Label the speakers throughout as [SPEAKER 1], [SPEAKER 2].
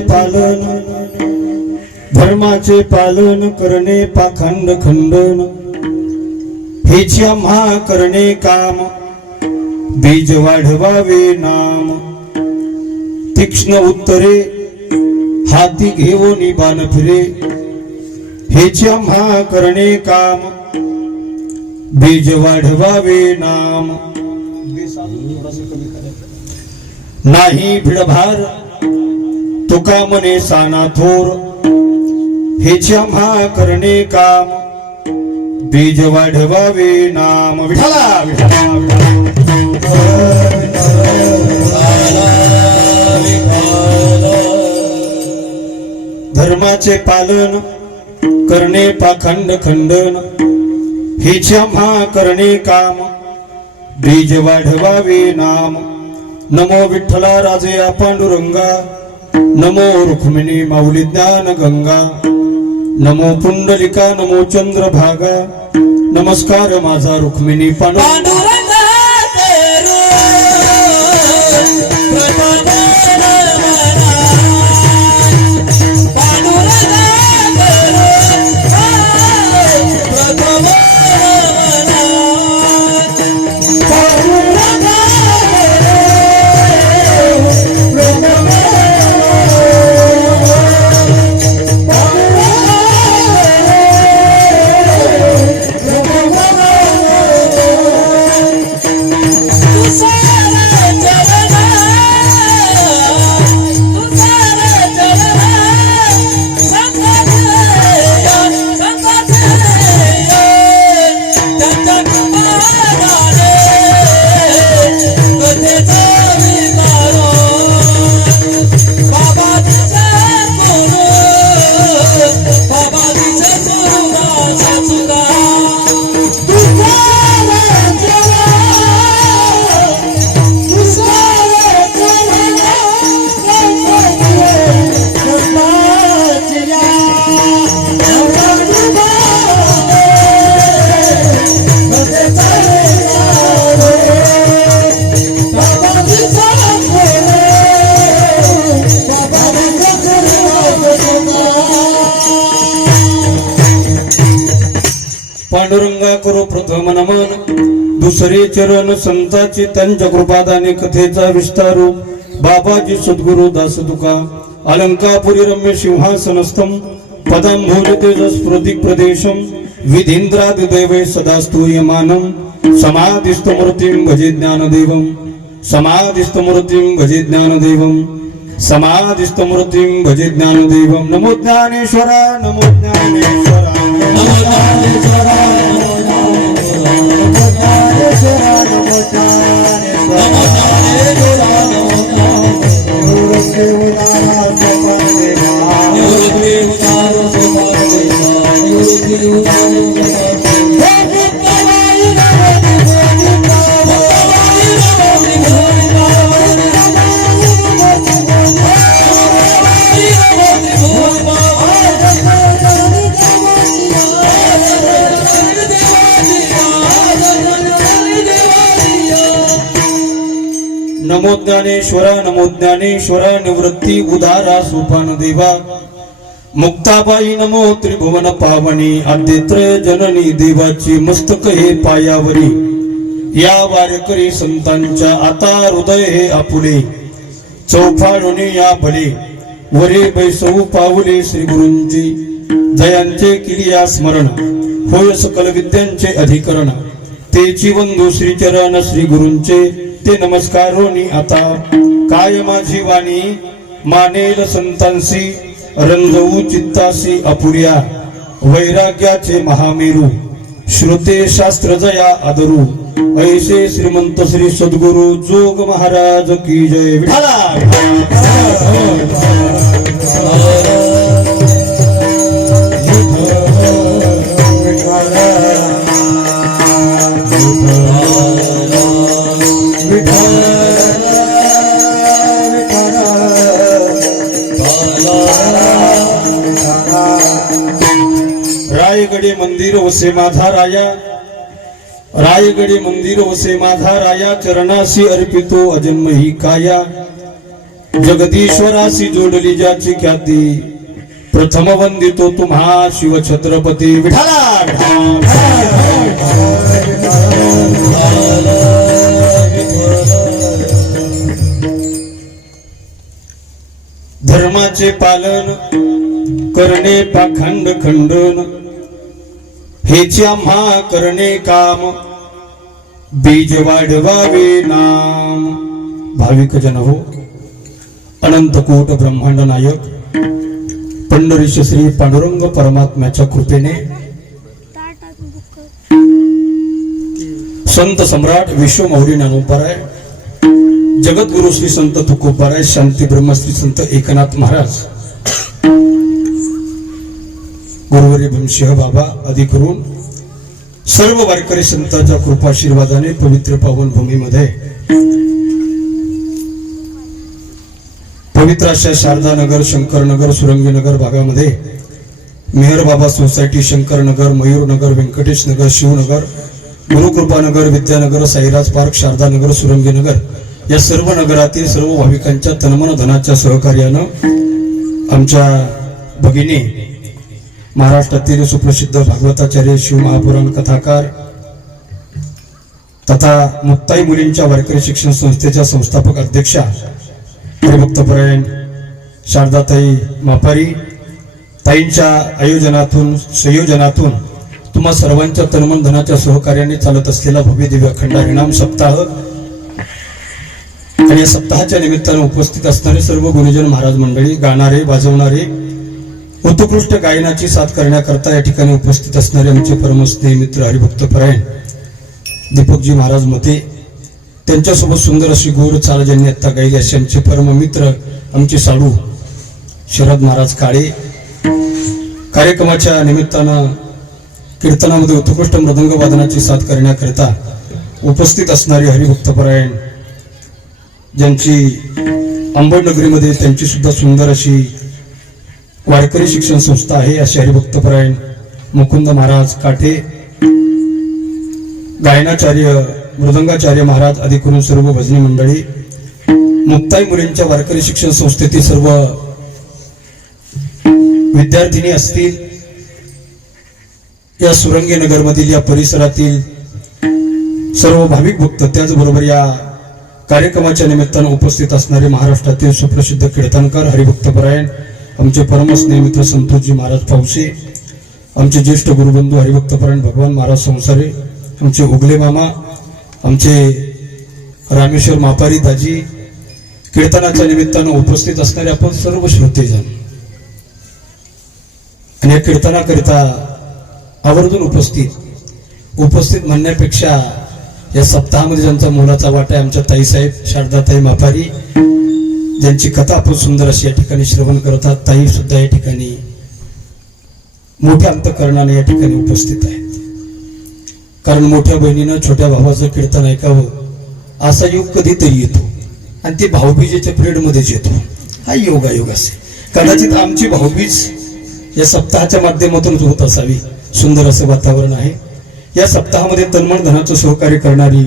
[SPEAKER 1] पालन धर्माचे पालन करणे पाखंड खंडन. हेची आम्हा करणे काम बीज वाढवावे नाम. तीक्ष्ण उत्तरे हाती घेऊन बाण फिरे. हेची आम्हा करणे काम बीज वाढवावे नाम. नाही भिडभार तुका मने साना थोर हेची आम्हा करणे काम बीज वाढवावे नाम. विठाला धर्माचे पालन करणे पाखंड खंडन हेची आम्हा करणे काम बीज वाढवावे नाम. नमो विठ्ठला राजे पांडुरंगा नमो रुक्मिणी माऊली ज्ञान गंगा नमो पुंडलिका नमो चंद्रभागा नमस्कार माझा रुक्मिणी
[SPEAKER 2] पांडुरंग. नमन चरण
[SPEAKER 1] संताची त्यांच्या कृपादाने कथेचा विस्तारू बाबाजी सद्गुरु दास तुका अलंकापुरी रम्य सिंहासनस्थम पदम भोज तेजस प्रतीक प्रदेशम विधींद्राद दैवे सदा स्तूयमानम भजे ज्ञानदेवम समाधिस्थ भजे ज्ञानदेवम समाधिस्थ भजे ज्ञानदेवम नमो ज्ञानेश्वरा नमो ज्ञानेश्वरा नमो नमो ज्ञानेश्वरा. Thank you. नमो ज्ञानेश्वरा निवृत्ती उदारा सोपान देवा। मुक्ताबाई नमो त्रिभुवन पावनी आद्यत्र जननी देवाची मस्तक हे पायावरी। या वारकरी संतांच्या आता हृदय हे आपुले। चौफाळुनी या भले वरे बैसवू पावले श्री गुरुंची जयांचे किलिया स्मरण। होय सकल विद्यांचे अधिकरण। तेची वंदू श्री चरण श्री गुरुंचे। ते नमस्कारोनी हो आता. काय माझी वाणी? मानेल संतांसी रंगवू चित्तासी अपुर्या वैराग्याचे महामेरू. श्रुते शास्त्र जया आदरू. ऐसे श्रीमंत श्री सद्गुरु जोग महाराज की जय. विठाला मंदिर वसे माझा राया। रायगडे मंदिर वसे माझा राया चरणाशी अर्पितो अजन्म ही काया। जगदीश्वराशी जोडली ज्याची ख्याती। प्रथम वंदितो तुम्हा शिव छत्रपती विठाला धर्माचे पालन करणे पाखंड खंडन। हेची आम्हा करणे काम. बीज वाढवावे नाम. भाविक जन हो अनंत कोट ब्रह्मांड नायक पंढरीश श्री पांडुरंग परमात्म्याच्या कृपेने. संत सम्राट विश्व मौरी ज्ञानोबराय जगद्गुरु श्री संत तुकोबराय शांती ब्रह्मश्री संत एकनाथ महाराज गुरुवरी भीमसिंह बाबा आदी करून सर्व वारकरी संतांच्या कृपाशीर्वादाने पवित्र पावन भूमीमध्ये पवित्र अशा शारदानगर शंकरनगर सुरंगीनगर भागामध्ये मेहर बाबा सोसायटी शंकरनगर मयूरनगर व्यंकटेश नगर शिवनगर गुरुकृपानगर विद्यानगर साईराज पार्क शारदानगर सुरंगीनगर या सर्व नगरातील सर्व भाविकांच्या तन्मन धनाच्या सहकार्यानं आमच्या भगिनी महाराष्ट्रातील सुप्रसिद्ध भागवताचार्य शिव महापुराण कथाकार तथा मुक्ताई मुलींच्या वारकरी शिक्षण संस्थेच्या संस्थापक अध्यक्षा हरिभक्तपरायण शारदाताई मापारी ताईंच्या आयोजनातून संयोजनातून तुम्हा सर्वांच्या तन्मन धनाच्या सहकार्याने चालत असलेला भव्य दिव्य अखंड हरिणाम सप्ताह आणि या सप्ताहाच्या निमित्तानं उपस्थित असणारे सर्व गुरुजन महाराज मंडळी गाणारे वाजवणारे उत्कृष्ट गायनाची साथ करण्याकरता या ठिकाणी उपस्थित असणारे आमचे परमस्नेही मित्र हरिभक्त परायण दीपकजी महाराज मते त्यांच्यासोबत सुंदर अशी गोड चाल ज्यांनी आत्ता गायली असे आमचे परम मित्र आमचे साडू शरद महाराज काळे. कार्यक्रमाच्या निमित्तानं कीर्तनामध्ये उत्कृष्ट मृदंग वादनाची साथ करण्याकरिता उपस्थित असणारे हरिभक्तपरायण ज्यांची अंबडनगरीमध्ये त्यांची सुद्धा सुंदर अशी वारकरी शिक्षण संस्था आहे असे हरिभक्तपरायण मुकुंद महाराज काठे. गायनाचार्य मृदंगाचार्य महाराज आदी करून सर्व भजनी मंडळी मुक्ताई मुलींच्या वारकरी शिक्षण संस्थेतील सर्व विद्यार्थिनी असतील या सुरंगी नगरमधील या परिसरातील सर्व भाविक भक्त त्याचबरोबर या कार्यक्रमाच्या निमित्तानं उपस्थित असणारे महाराष्ट्रातील सुप्रसिद्ध कीर्तनकार हरिभक्तपरायण आमचे परमस्नेह मित्र संतोषजी महाराज पावसे आमचे ज्येष्ठ गुरुबंधू हरिभक्तपरायण भगवान महाराज संसारे आमचे उगले मामा आमचे रामेश्वर मापारी दाजी कीर्तनाच्या निमित्तानं उपस्थित असणारे आपण सर्व श्रोतेजन. आणि या कीर्तनाकरिता आवर्जून उपस्थित उपस्थित म्हणण्यापेक्षा या सप्ताहामध्ये ज्यांचा मोलाचा वाटा आहे आमच्या ताईसाहेब शारदाताई मापारी ज्यांची कथा आपण सुंदर अशी या ठिकाणी श्रवण करतात ताई सुद्धा या ठिकाणी मोठ्या अंतकरणाने या ठिकाणी उपस्थित आहेत. कारण मोठ्या बहिणीनं छोट्या भावाचं कीर्तन ऐकावं असा योग कधीतरी येतो. आणि ते भाऊबीजेच्या पिरियडमध्येच येतो. हा योगायोग असे. कदाचित आमची भाऊबीज या सप्ताहाच्या माध्यमातूनच होत असावी सुंदर असं वातावरण आहे. या सप्ताहामध्ये तन्मन धनाचं सहकार्य करणारी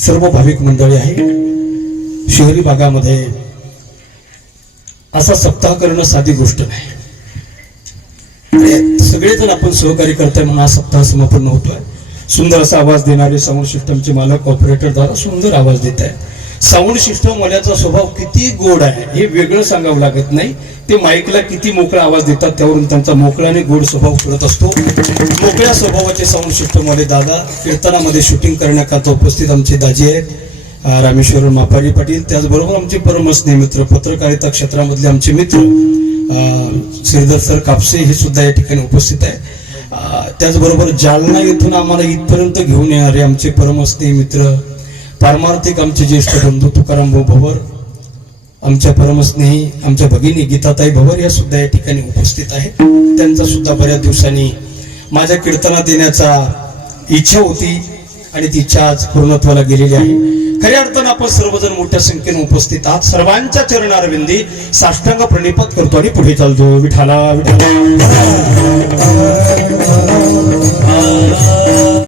[SPEAKER 1] सर्व भाविक मंडळी आहे शहरी भागामध्ये असा सप्ताह करणं साधी गोष्ट नाही. म्हणजे सगळेजण आपण सहकार्य करताय म्हणून हा सप्ताह समापन होतोय. सुंदर असा आवाज देणारे साऊंड सिस्टमचे मालक ऑपरेटर द्वारा सुंदर आवाज देत आहे साऊंड सिस्टम वाल्याचा स्वभाव किती गोड आहे हे वेगळं सांगावं लागत नाही. ते माईकला किती मोकळा आवाज देतात त्यावरून त्यांचा मोकळा आणि गोड स्वभाव कळत असतो. मोकळ्या स्वभावाचे साऊंड सिस्टम वाले दादा कीर्तनामध्ये शूटिंग करण्याकरता उपस्थित आमचे दाजी आहेत. रामेश्वर मापारी पाटील त्याचबरोबर आमचे परमस्नेही मित्र पत्रकारिता क्षेत्रामधले आमचे मित्र श्रीधर सर कापसे हे सुद्धा या ठिकाणी उपस्थित आहे. त्याचबरोबर जालना येथून आम्हाला इथपर्यंत घेऊन येणारे आमचे परमस्नेही मित्र पारमार्थिक आमचे ज्येष्ठ बंधू तुकाराम भाऊ भवर आमच्या परमस्नेही आमच्या भगिनी गीताताई भवर या सुद्धा या ठिकाणी उपस्थित आहेत. त्यांचा सुद्धा बऱ्याच दिवसांनी माझ्या कीर्तनात येण्याचा इच्छा होती. आणि ती इच्छा आज पूर्णत्वाला गेलेली आहे. खऱ्या अर्थानं आपण सर्वजण मोठ्या संख्येने उपस्थित आहात. सर्वांच्या चरणारविंदी साष्टांग प्रणिपत करतो आणि पुढे चालतो. विठाला विठाला.